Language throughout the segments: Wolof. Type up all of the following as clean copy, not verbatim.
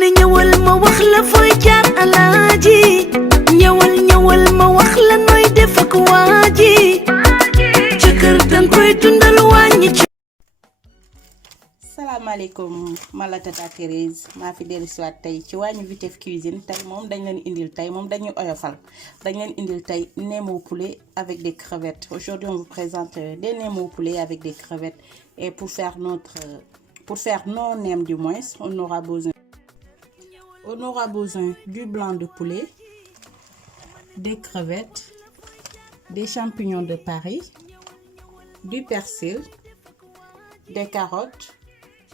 ne ñëwal ma wax la fooy jaar alaaji ñëwal ma wax la nooy def ak waaji ca kër dang koy dundal wàññi ci. salaamaaleykum man la Tata Thérèse maa fi dellu si waat tey ci wàññi Vitef Cuisine tey moom dañ leen indil tey moom dañuy oyofal dañ leen indil tey neem au poulet avec des crevettes. Aujourd'hui on vous présente des nems au poulet avec des crevettes et pour faire nos nems du moins on aura besoin du blanc de poulet, des crevettes, des champignons de Paris, du persil, des carottes,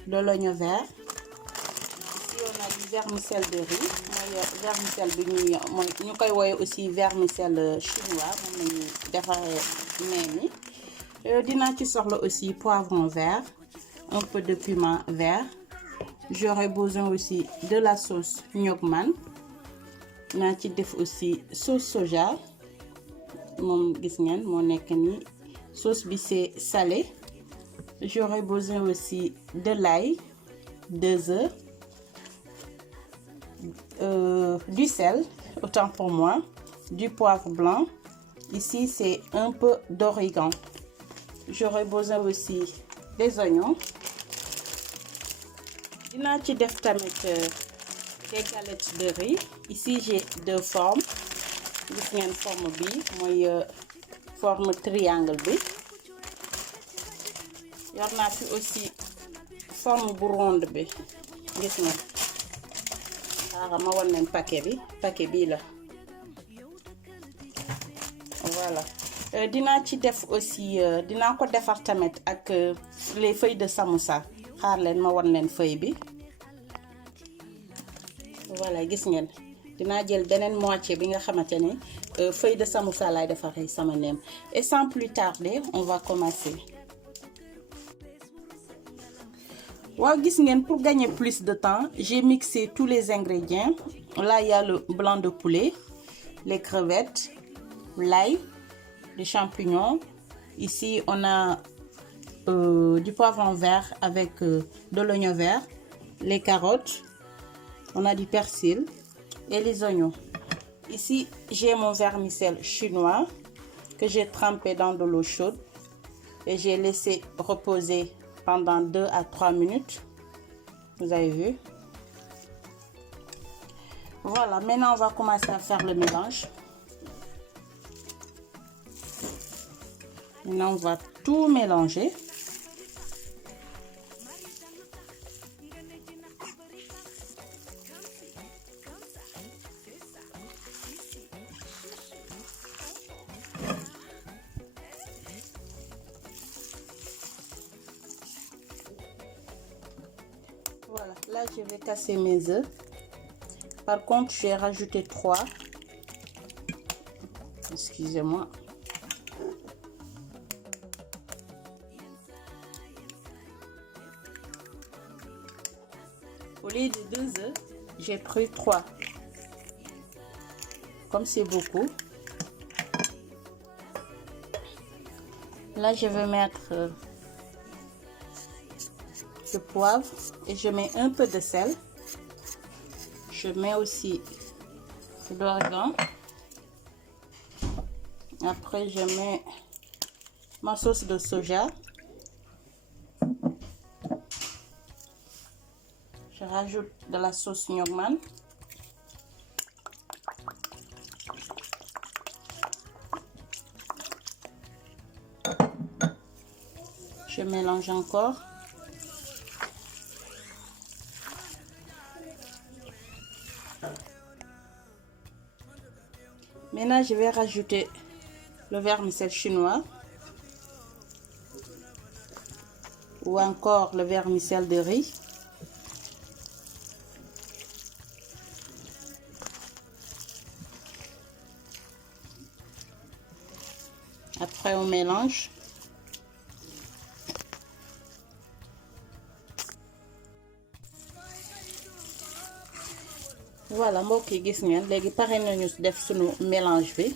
de l'oignon vert. Ici on a du vermicelle de riz mooy vermicelle bi ñu koy wooye aussi vermicelle chinois moom lañu defaree neem yi. Dinaa ci soxla aussi poivron vert, un peu de piment vert. J'aurai besoin aussi de la sauce Nyokman. Dinaa ci def aussi sauce soja moom gis ngeen moo nekk ni sauce bi c'est salé. J'aurai besoin aussi de l'ail, 2 œufs, du sel, autant pour moi, du poivre blanc. Ici, c'est un peu d'origan. J'aurai besoin aussi des oignons. Dinaa ci def tamit des galettes de riz. Ici, j'ai 2 formes. Gis ngeen forme bi mooy forme triangle bi. yor naa fi aussi forme bu ronde bi gis nga xaaral ma wan leen paquet bi la voilà. Dinaa ci def aussi dinaa ko defar tamit ak les feuilles de samoussa xaar leen ma wan leen feuille bi voilà gis ngeen dinaa jël beneen moitié bi nga xamante ne feuille de samoussa laay defaree sama neem et sans plus tarder on va commencer. Waaw gis ngeen pour gagner plus de temps j'ai mixé tous les ingrédients. Là il y a le blanc de poulet, les crevettes, l'ail, les champignons. Ici on a du poivron vert avec de l'oignon vert, les carottes, on a du persil et les oignons. Ici j'ai mon vermicelle chinois que j'ai trempé dans de l'eau chaude et j'ai laissé reposer pendant 2 à 3 minutes. Vous avez vu? Voilà, maintenant on va commencer à faire le mélange. Maintenant on va tout mélanger. Voilà, là je vais casser mes œufs. Par contre, j'ai rajouté 3. Excusez-moi. Au lieu de 2 œufs, j'ai pris 3. Comme c'est beaucoup. Là, je vais mettre de poivre et je mets un peu de sel. Je mets aussi de l'origan. Après je mets ma sauce de soja. Je rajoute de la sauce Nyokman. Je mélange encore. Maintenant, je vais rajouter le vermicelle chinois ou encore le vermicelle de riz. Après, on mélange. Voilà mbokk yi gis ngeen léegi pare nañu def sunu mélange bi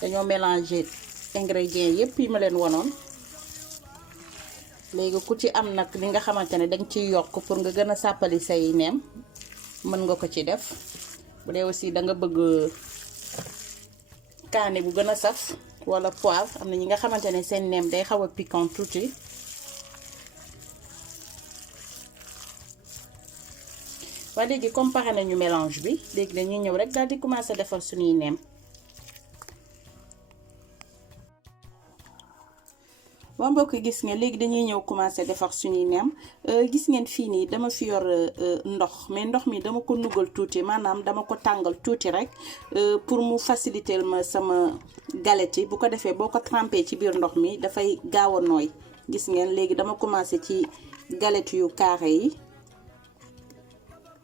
dañoo mélanger ingrédients yépp yi ma leen wonoon léegi ku ci am nag li nga xamante ne dañ ciy yokk pour nga gën a sàppali say neem mën nga ko ci def. bu dee aussi da nga bëgg kaane bu gën a saf wala poivre, am na ñi nga xamante ne seen neem day xaw a piquant tuuti. waa léegi comme pare nañu mélange bi léegi dañuy ñëw rek daal di commencer defar suñuy neem. waa mbokk gis ngeen léegi dañuy ñëw commencer defar suñuy neem. gis ngeen fii nii dama fi yor ndox, mais ndox mi dama ko nugal tuuti, maanaam dama ko tàngal tuuti rek pour mu faciliter ma sama galette yi. bu ko defee boo ko trempé ci biir ndox mi dafay gaaw a nooy. gis ngeen léegi dama commencer ci galette yu carré yi.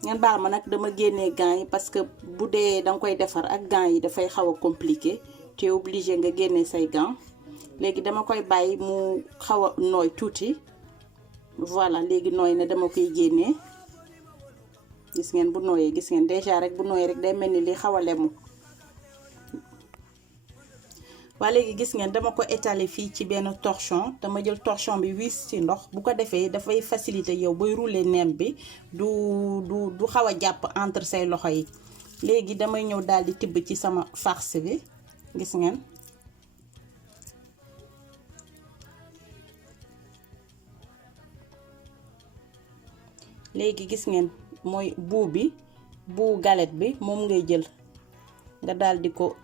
ngeen baal ma nag dama génnee gants yi parce que bu dee danga koy defar ak gants yi dafay xaw a compliqué, tu es obligé nga génne say gants. léegi dama koy bàyyi mu xaw a nooy tuuti. voilà léegi nooy na dama koy génnee. gis ngeen bu nooyee, gis ngeen déjà rek bu nooyee rek day mel ni li xaw a lemu. waa léegi gis ngeen dama ko étaler fii ci benn torchon, dama jël torchon bi wis ci ndox. bu ko defee dafay faciliter yow booy rouler neem bi du xaw a jàpp entre say loxo yi. léegi damay ñëw daal di tibb ci sama farce bi. gis ngeen léegi gis ngeen mooy buu bi, buu galette bi moom ngay jël nga daal di ko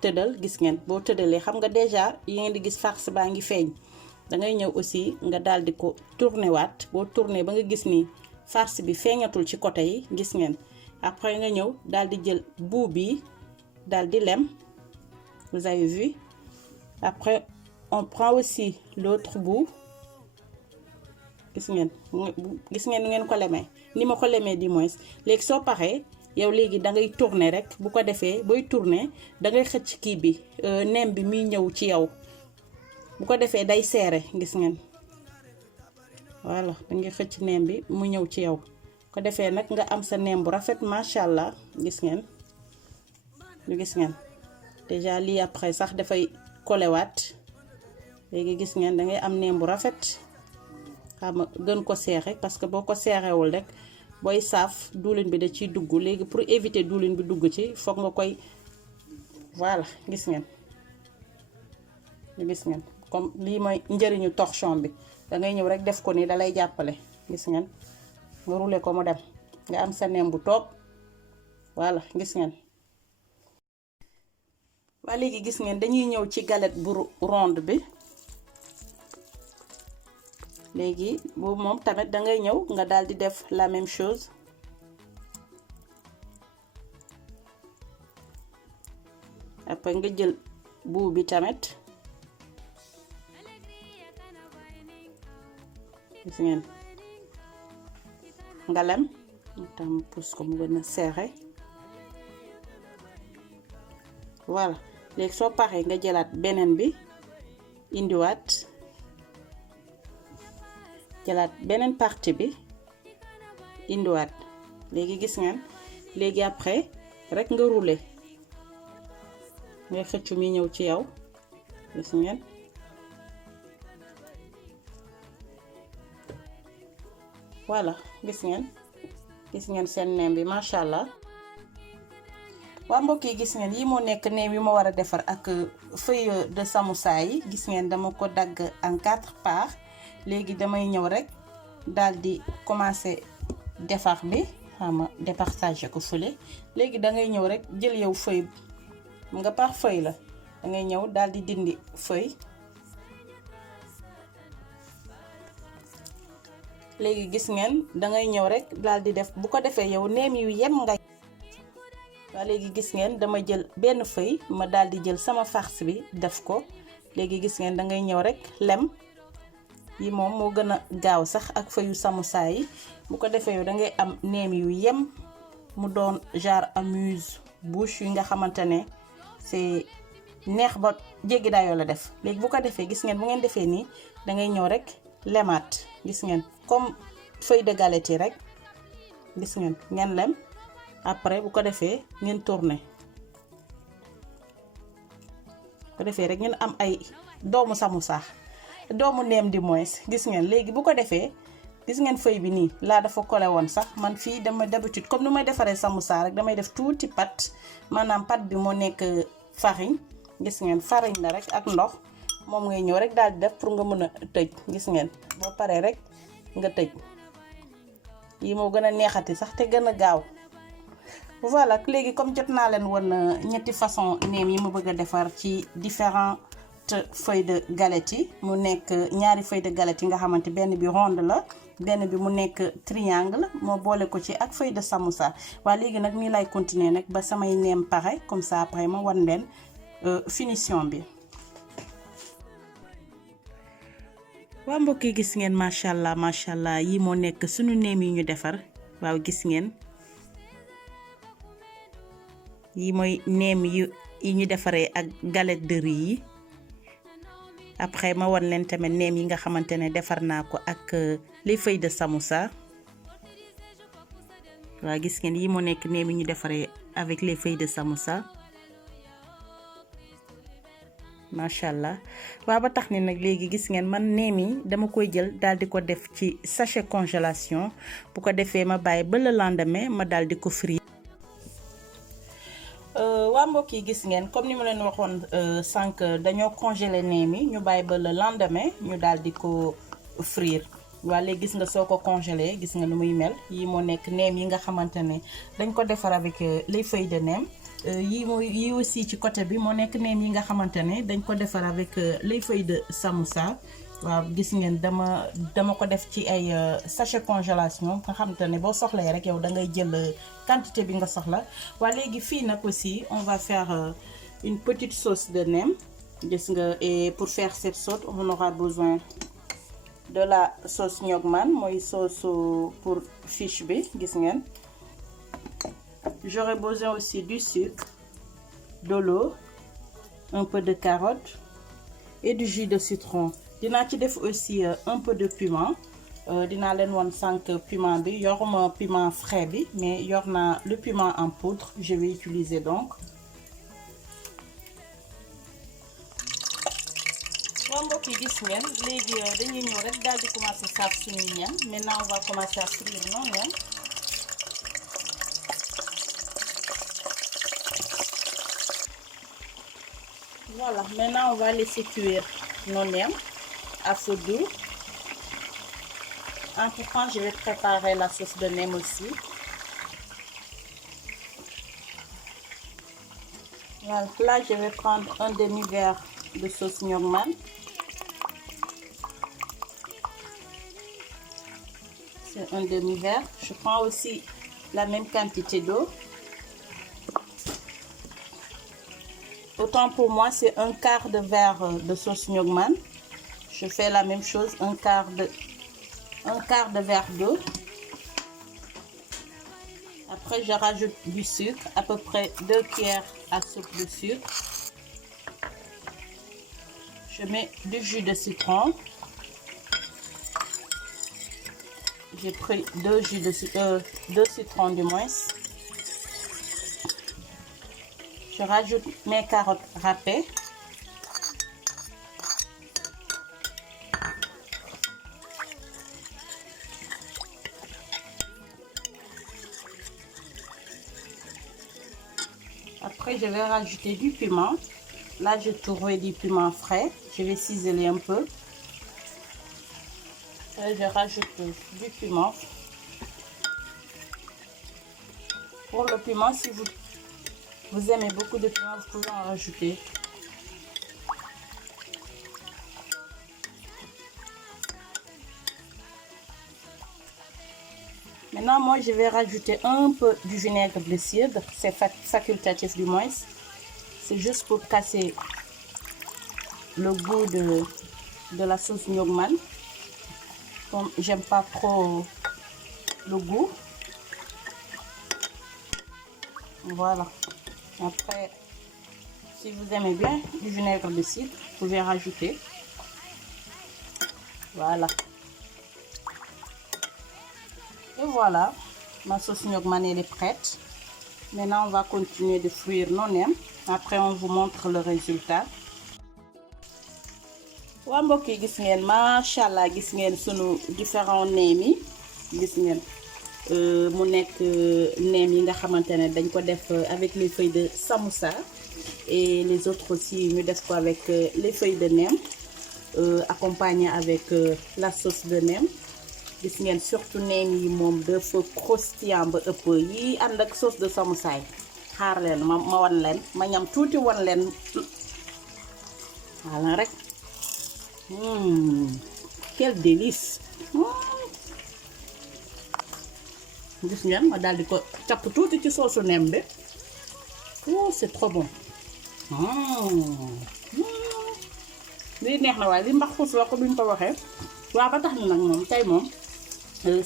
tëddal. gis ngeen boo tëddalee xam nga déjà yi ngeen di gis farce baa ngi feeñ. dangay ñëw aussi nga daal di ko tourner waat. boo tourner ba nga gis ni farce bi feeñatul ci côté yi, gis ngeen après nga ñëw daal di jël buu bi daal di lem. vous avez vu. après on prend aussi l'autre bout. gis ngeen nu ngeen ko lemee ni ma ko lemee di moins. léegi soo paree yow léegi da ngay tourner rek. bu ko defee booy tourner da ngay xëcc kii bi neem bi muy ñëw ci yow. bu ko defee day serré, gis ngeen voilà da ngay xëcc neem bi mu ñëw ci yow. ko defee nag nga am sa neem bu rafet macha allah. gis ngeen déjà lii après sax dafay kolewaat. léegi gis ngeen da ngay am neem bu rafet. xam gën ko seere parce que boo ko seerewul rek booy saaf duulin bi da ciy dugg. léegi pour éviter duulin bi dugg ci foog nga koy voilà gis ngeen comme lii mooy njëriñu torchon bi. da ngay ñëw rek def ko ni dalay jàppale. gis ngeen nga rouler ko mu dem nga am sa neem bu toog. voilà gis ngeen. waa léegi gis ngeen dañuy ñëw ci galette bu ronde bi. léegi boobu moom tamit da ngay ñëw nga daal di def la même chose. après nga jël buu bi tamit. gis ngeen nga lem tam pousse ko mu gën a serré. voilà léegi soo paree nga jëlaat beneen bi indiwaat. jëlaat beneen partie bi indiwaat. léegi gis ngeen léegi après rek nga rouler ngay xëccu mi ñëw ci yow. gis ngeen voilà gis ngeen seen neem bi macha allah. waa mbokk yi gis ngeen yi moo nekk neem yi ma war a defar ak feuille de samoussa yi. gis ngeen dama ko dagg en 4 parts. léegi damay ñëw rek daal di commencer defar bi. xama départager ko fële. léegi da ngay ñëw rek jël yow feuille nga par feuille la. da ngay ñëw daal di dindi feuille. léegi gis ngeen da ngay ñëw rek daal di def bu ko defee yow neem yu yem nga. waa léegi gis ngeen dama jël benn feuille ma daal di jël sama farce bi def ko. léegi gis ngeen da ngay ñëw rek lem. yi moom moo gën a gaaw sax ak feuille samoussa yi. bu ko defee yow da ngay am neem yu yem mu doon genre amuse-bouche yi nga xamante ne c'est neex ba jéggi dayoo la def. léegi bu ko defee gis ngeen bu ngeen defee nii da ngay ñëw rek lemaat. gis ngeen comme feuille de galette yi rek. gis ngeen lem après bu ko defee ngeen tourner. bu ko defee rek ngeen am ay doomu samoussa. doomu neem di moins. gis ngeen léegi bu ko defee gis ngeen feuille bi nii laa dafa collé woon sax man fii dama d'habitude comme nu may defaree samoussa rek damay def tuuti pâte maanaam pâte bi moo nekk farine gis ngeen farine la rek ak ndox moom ngay ñëw rek daal di def pour nga mën a tëj gis ngeen boo paree rek nga tëj yi moo gën a neexati sax te gën a gaaw. Voilà léegi comme jot naa leen woon ñetti façon neem yi ma bëgg a defar ci différentes feuilles de galette yi mu nekk ñaari feuilles de galette yi nga xamante benn bi ronde la benn bi mu nekk triangle moo boole ko ci ak feuille de samoussa waaye léegi nag nii lay continuer nag ba samay neem pare comme ça après ma wan leen finition bi. waa mbokk yi gis ngeen macha allah yi moo nekk sunu neem yi ñu defar waaw gis ngeen. yi mooy neem yi ñu defaree ak galette de riz yi après ma wan leen tamit neem yi nga xamante ne defar naa ko ak les feuilles de samoussa waaw gis ngeen yi moo nekk neem yi ñu defaree avec les feuilles de samoussa macha allah waaw ba tax ni nag léegi gis ngeen man neem yi dama koy jël daal di ko def ci sachet congélation bu ko defee ma bàyyi ba le lendemain ma daal di ko frire. waa mbokk yi gis ngeen comme ni ma leen waxoon sànq dañoo congeler neem yi ñu bàyyi ba le lendemain ñu daal di ko frire waa léegi gis nga soo ko congeler gis nga nu muy mel yi moo nekk neem yi nga xamante ne dañ ko defar avec les feuilles de neem yi aussi ci côté bi moo nekk neem yi nga xamante ne dañ ko defar avec les feuilles de samoussa waaw gis ngeen dama ko def ci ay sachet congélation nga xamante ne boo soxlee rek yow da ngay jël quantité bi nga soxla waaye léegi fii nag aussi on va faire une petite sauce de neem gis nga et pour faire cette sauce on aura besoin de la sauce ñogman mooy sauce pour fish bi gis ngeen j'aurai besoin aussi du sucre de l'eau un peu de carotte et du jus de citron dinaa ci def aussi un peu de piment dinaa leen won sànq piment bi yoruma piment frais bi mais yor naa le piment en poudre je vais utiliser donc waa mbokk yi gis ngeen léegi dañuy ñëw rek daal di commencer saaf suñuy ñam maintenant on va commencer à frire nos nems. Voilà, maintenant on va laisser cuire nos nems à feu doux. Entre-temps, je vais préparer la sauce de nems aussi. Voilà, là je vais prendre un demi-verre de sauce ñogman. C'est un demi-verre. Je prends aussi la même quantité d'eau. Autant pour moi, c'est un quart de verre de sauce ñogman. Je fais la même chose, un quart de verre d'eau. Après, je rajoute du sucre, à peu près 2 cuillères à soupe de sucre. Je mets du jus de citron. J'ai pris 2 citrons du moins. Je rajoute mes carottes râpées. Après, je vais rajouter du piment. Là, j'ai trouvé du piment frais. Je vais ciseler un peu. Et je rajoute du piment. Pour le piment, si vous aimez beaucoup de piment, vous pouvez en rajouter. Maintenant, moi, je vais rajouter un peu du vinaigre de cidre. C'est facultatif du moins. C'est juste pour casser le goût de la sauce ñogman. Comme j'aime pas trop le goût. Voilà. Après, si vous aimez bien du vinaigre de cidre, vous pouvez rajouter. Voilà. Et voilà, ma sauce ñogman elle est prête. Maintenant, on va continuer de frire nos nems. Après, on vous montre le résultat. waa mbokk yi gis ngeen macha allah gis ngeen sunu différents neem yi gis ngeen mu nekk neem yi nga xamante ne dañ ko def avec les feuilles de samoussa et les autres aussi ñu def ko avec les feuilles de neem accompagné avec la sauce de neem gis ngeen surtout neem yi moom dafa croustillant ba ëpp yi ànd ak sauce de samoussa yi xaar leen ma wan leen ma ñam tuuti wan leen voilà rek quel délice gis ngeen ma daal di ko capp tuuti ci soosu neem bi oh c'est trop bon lii neex na waaye li mbax xuus la ko duñ ko waxee waaw ba tax na nag moom tey moom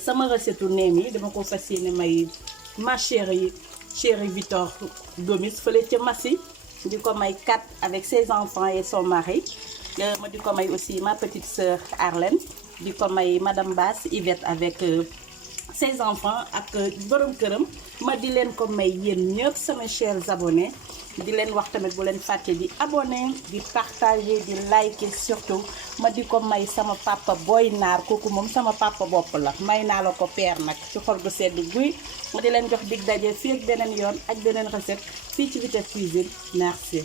sama recette neem yi dama ko fas yéene may ma chérie Victor Gomis fële ca Massy di ko may Kat avec ses enfants et son mari ma di ko may aussi ma petite sœur Arlène di ko may madame Bass Yvette avec ses enfants ak borom këram ma di leen ko may yéen ñëpp sama chers abonnés di leen wax tamit bu leen fàtte di abonné di partager di liker surtout ma di ko may sama papa Boy Naar kooku moom sama papa bopp la may naa la ko père nag ci xol bu sedd guy ma di leen jox dig daje fii ak beneen yoon ak beneen recette fii ci Vitesse Cuisine merci.